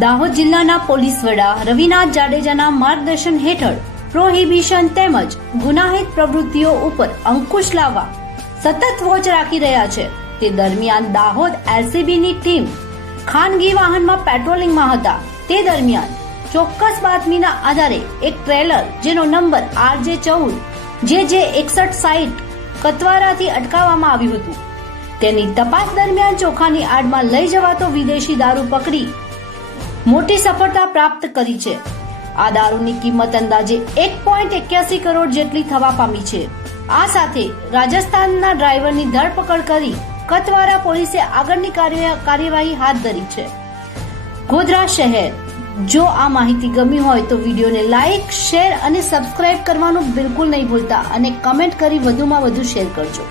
દાહોદ જિલ્લાના પોલીસ વડા રવિનાથ જાડેજાના માર્ગદર્શન હેઠળ પ્રોહિબિશન તેમજ ગુનાહિત પ્રવૃત્તિઓ ઉપર અંકુશ લાવવા સતત વોચ રાખી રહ્યા છે. તે દરમિયાન દાહોદ એલસીબીની ટીમ ખાનગી વાહનમાં પેટ્રોલિંગમાં હતા. તે દરમિયાન ચોક્કસ બાતમીના આધારે એક ટ્રેલર જેનો નંબર આરજે ચૌદ જે જે એકસઠ સાઈઠ કતવારાથી અટકાવવામાં આવ્યું હતું. તેની તપાસ દરમિયાન ચોખાની આડમાં લઈ જવાતો વિદેશી દારૂ પકડી મોટી સફળતા પ્રાપ્ત કરી છે. આ દારૂની કિંમત અંદાજે એક પોઈન્ટ એક્યાસી કરોડ જેટલી થવા પામી છે. આ સાથે રાજસ્થાનના ડ્રાઈવરની ધરપકડ કરી કતવારા પોલીસે આગળની કાર્યવાહી હાથ ધરી છે. ગોધરા શહેર. જો આ માહિતી ગમી હોય તો વિડીયોને લાઇક શેર અને સબસ્ક્રાઇબ કરવાનું બિલકુલ નહીં ભૂલતા અને કમેન્ટ કરી વધુમાં વધુ શેર કરજો.